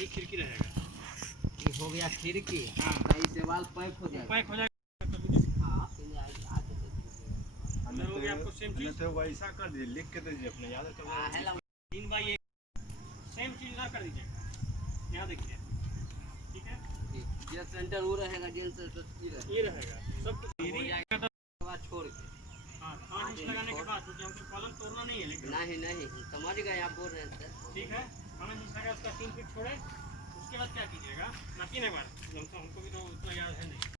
यही खिड़की रहेगा। ये हो गया खिड़की। हाँ इस दीवार पैक हो जाएगा। पैक हो जाएगा। हाँ आगे देख लीजिएगा। हो गया आपको सेम चीज। तो वैसा कर दीजिए, लिख के दीजिए अपने याद करना। 3 बाई 1 सेम चीज इधर कर दीजिएगा। यहाँ देखिए, ठीक है। ये सेंटर वो रहेगा, जेल सेंटर ये रहेगा सब कुछ छोड़ के। हाँ 5 इंच लगाने के बाद, क्योंकि हमको कॉलम तोड़ना नहीं है। लेकिन नहीं समझ गए आप बोल रहे हैं सर। ठीक है, 5 इंच लगा, उसका 3 फीट छोड़े। उसके बाद क्या कीजिएगा, नाकिन एक बार, हमको भी तो उतना याद है नहीं।